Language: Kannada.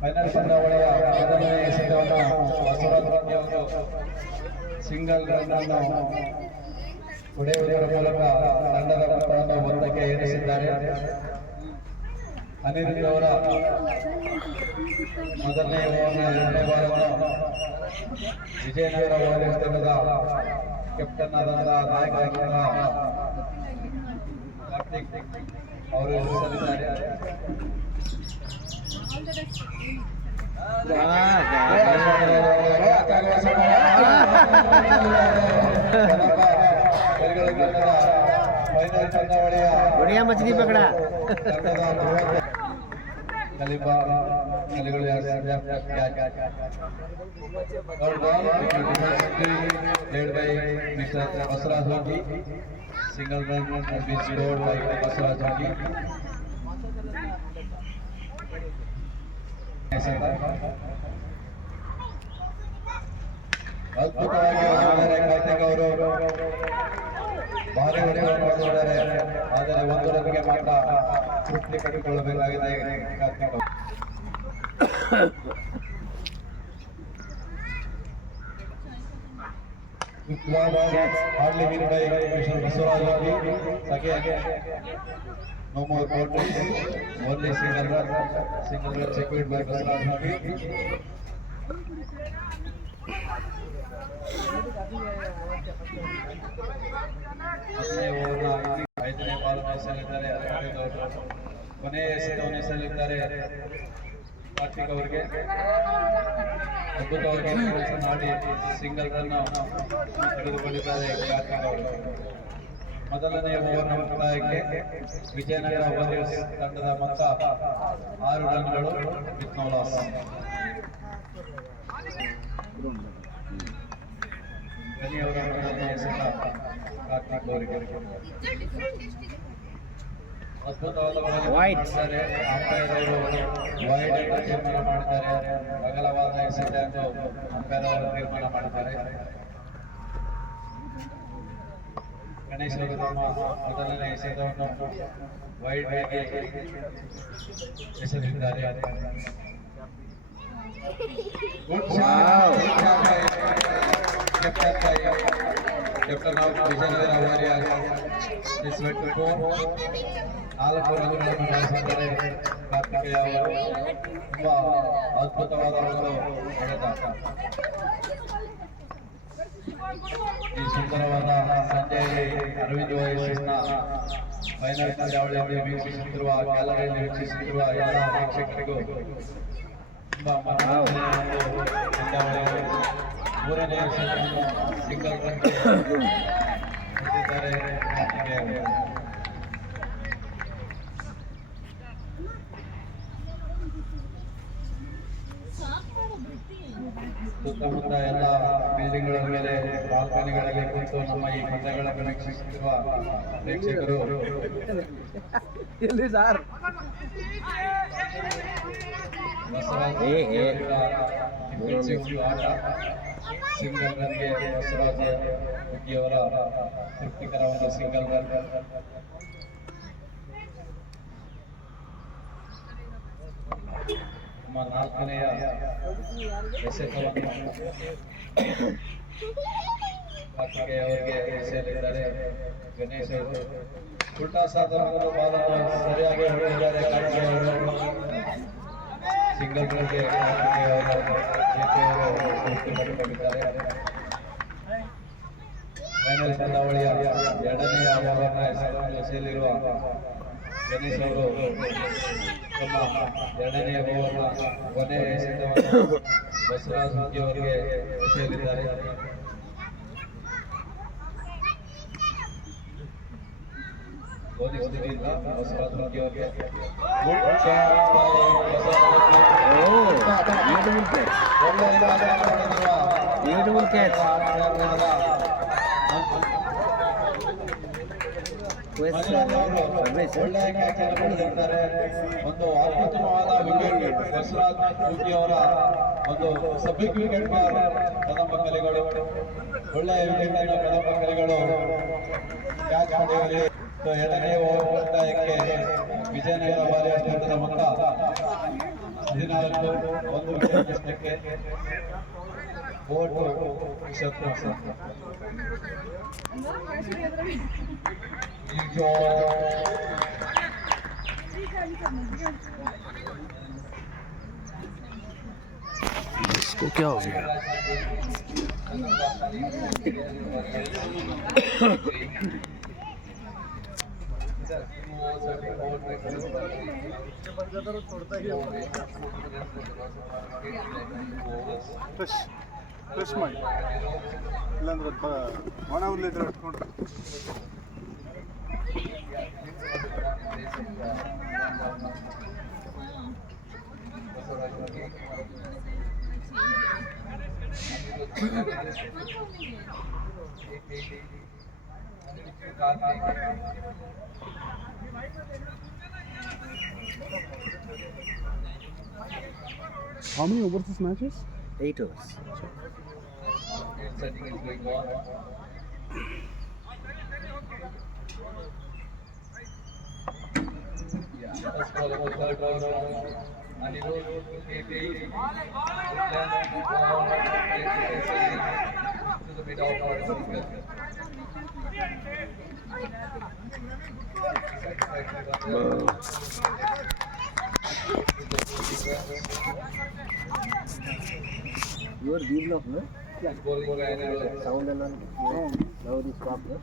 ಫೈನಲ್ ಪಂದ್ಯಾವಳಿಯ ಮೊದಲನೇ ಎಸೆತವನ್ನು ಬಸವರಾಜ ಅವರು ಸಿಂಗಲ್ ರನ್ ಅನ್ನು ಹೊಡೆಯುವುದರ ಮೂಲಕ ತಂಡದ ಮೊತ್ತವನ್ನು ಒಂದಕ್ಕೆ ಏರಿಸಿದ್ದಾರೆ. ಅನಿರುದ್ಧ ಅವರ ಮೊದಲನೇ ಓವರ್ನ ಎರಡನೇ ಬಾಲನ್ನು ವಿಜಯನಗರ ವಾರಿಯರ್ಸ್ ತಂಡದ ಕೆಪ್ಟನ್ ಆದಂತಹ ನಾಯಕರಾದಂತಹ ಕಾರ್ತಿಕ್ ಅವರು ಎದುರಿಸಲಿದ್ದಾರೆ. ಫೈನಲ್ ಪಂದ್ಯಾವಳಿಯ ಕಲಿಗಳು ಬಸವರಾಜ್ ಹೋಗಿ single run scored by Basavaraj ಹೋಗಿ. ಅದ್ಭುತವಾಗಿ ಕಾರ್ತಿಕ್ ಅವರು ಭಾರಿ ಹೊಡೆಯನ್ನು ಹೊಡೆದಿದ್ದಾರೆ. ಆದರೆ ಒಂದು ರನ್ಗೆ ಮಾತ್ರ ತೃಪ್ತಿ ಪಡೆದುಕೊಳ್ಳಬೇಕಾಗಿದೆ ಕಾರ್ತಿಕ್ ಅವರು. hardly win by Mr. Basuraj again. No more boundaries, only single run secured by Basuraj. ಐದನೇ ಬಾಲ್ ಎಸೆಯಲಿದ್ದಾರೆ ಕೊನೆಯ ಎಸೆತವನ್ನು ಎಸೆಯಲಿದ್ದಾರೆ ಕಾರ್ತಿಕ್ ಅವರಿಗೆ. ಅದ್ಭುತವಾಗಿ ಕೆಲಸ ಮಾಡಿ ಸಿಂಗಲ್ ರನ್ ತೆಗೆದುಕೊಂಡಿದ್ದಾರೆ ಕಾರ್ತಿಕ್ ಅವರು. ಮೊದಲನೇ ಓವರ್ನ ಮುಕ್ತಾಯಕ್ಕೆ ವಿಜಯನಗರ ವಾರಿಯರ್ಸ್ ತಂಡದ ಮೊತ್ತ 6 ರನ್ಗಳು ವಿತ್ ನೋ ಲಾಸ್. ಅವರ ಮೊದಲನೇ ಎಸೆತ ಕಾರ್ತಿಕ್ ಅವರಿಗೆ. ಅದ್ಭುತವಾದ ಮಾಡಿದ್ದಾರೆ. ಅಂಪೈರ್ ಅವರು ವೈಡ್ ಅಂತ ತೀರ್ಮಾನ ಮಾಡಿದ್ದಾರೆ. ಅಗಲವಾದ ಎಸೆತ ಎಂದು ಅಂಪೈರ್ ಅವರು ತೀರ್ಮಾನ ಮಾಡಿದ್ದಾರೆ. ಗಣೇಶ್ ಅವರು ತಮ್ಮ ಮೊದಲನೇ ಎಸೆತವನ್ನು ವೈಡ್ ಆಗಿ ಎಸೆದಿದ್ದಾರೆ. ಕೆಪ್ಟನ್ ಆಫ್ ವಿಜಯನಗರ ವಾರಿಯರ್ಸ್ 4 ರನ್ಗಳನ್ನು ಗಳಿಸಿದ್ದಾರೆ ಕಾರ್ತಿಕೇಯ ಅವರು. ತುಂಬಾ ಅದ್ಭುತವಾದ ಒಂದು ಹೊಡೆದಾಟ. ಈ ಸುಂದರವಾದ ಸಂಜೆಯಲ್ಲಿ ಅರವಿಂದ್ ಓಯಸಿಸ್ನ ಫೈನಲ್ ಪಂದ್ಯಾವಳಿಯಲ್ಲಿ ವೀಕ್ಷಿಸುತ್ತಿರುವ ಗ್ಯಾಲರಿಯಲ್ಲಿ ವೀಕ್ಷಿಸುತ್ತಿರುವ ಎಲ್ಲ ವೀಕ್ಷಕರಿಗೂ ತುಂಬಾ ಪಂದ್ಯಾವಳಿ. ಮೂರನೇ ಸಿಂಗಲ್ ರನ್ ಹೊಂದಿದ್ದಾರೆ ಕಾರ್ತಿಕೇಯ ಅವರು. ಸುತ್ತಮುತ್ತ ಎಲ್ಲ ಬಿಲ್ಡಿಂಗ್ಗಳ ಮೇಲೆ ಬಾಲ್ಕನಿಗಳಲ್ಲಿ ಕುಳಿತು ನಮ್ಮ ಈ ಪಂದ್ಯಗಳನ್ನು ವೀಕ್ಷಿಸುತ್ತಿರುವ ಪ್ರೇಕ್ಷಕರು ಆಟ ಸಿಂಗಲ್ ರನ್ಗೆ ಬಸವರಾಜ ಹುಗ್ಗಿಯವರ ತೃಪ್ತಿಕರ ಒಂದು ಸಿಂಗಲ್ ರನ್. ನಮ್ಮ 4ನೇ ಎಸೆತವನ್ನು ಕಾರ್ತಿಕೇಯ ಅವರಿಗೆ ಎಸೆಯಲಿದ್ದಾರೆ ಗಣೇಶ್ ಅವರು. ಉಲ್ಟಾ ಸಾಧನವನ್ನು ಬಾಲನ್ನು ಸರಿಯಾಗಿ ಹೊಡೆದಿದ್ದಾರೆ ಕಾರ್ತಿಕೇಯ ಅವರು. ಸಿಂಗಲ್ ರನ್ಗೆ ಕಾರ್ತಿಕೇಯ ಅವರು ತೃಪ್ತಿ ಪಡೆದುಕೊಂಡಿದ್ದಾರೆ. ಫೈನಲ್ ಪಂದ್ಯಾವಳಿಯ ಎರಡನೆಯ ಓವರ್ನ ಎಸೆಯಲಿರುವ ಗಣೇಶ್ ಅವರು ತಮ್ಮ ಎರಡನೇ ಓವರ್ನ ಕೊನೆಯ ಎಸೆತವನ್ನು ಬಸವರಾಜ್ ಹುಗ್ಗಿ ಅವರಿಗೆ ಎಸೆಯಲಿದ್ದಾರೆ. ಸ್ಥಿತಿಯಿಂದ ಬಸವರಾಜ್ ಹುಗ್ಗಿ ಅವರಿಗೆ ಒಳ್ಳೆಯ ಕ್ಯಾಚ್ ಅನ್ನು ಪಡೆದಿದ್ದಾರೆ. ಒಂದು ಅತ್ಯುತ್ತಮವಾದ ವಿಕೆಟ್ ಬಸವರಾಜ್ ಹುಗ್ಗಿ ಅವರ ಒಂದು ಸಬ್ಬಿಕ್ ವಿಕೆಟ್ ಫಾರ್ ಕದಂಬ ಕಲಿಗಳು. ಒಳ್ಳೆಯ ವಿಕೆಟ್ ಅನ್ನು ಕದಂಬ ಕಲಿಗಳು ಕ್ಯಾಚ್ ಪಡೆಯುವಲ್ಲಿ ಎರಡನೇ ಓವರ್ ಮುಕ್ತಾಯಕ್ಕೆ ವಿಜಯನಗರ ವಾರಿಯರ್ಸ್ ತಂಡದ ಮೊತ್ತ 14 1 ವಿಕೆಟ್ ಓವರ್ ಶತ್ರು इसको क्या हो गया? ಫ್ರೆಶ್ ಮಾಡಿ ಇಲ್ಲಾಂದ್ರೆ ಒಣ ಹುಲ್ಲಿದ್ರೆ ಇಟ್ಕೊಂಡು How many overs this match is? 8 overs. Setting is going on. Yeah, that's for the third ball. Anirudh, KP, to the mid of our You are B block, no? ball Sound and all. Now this stop, no?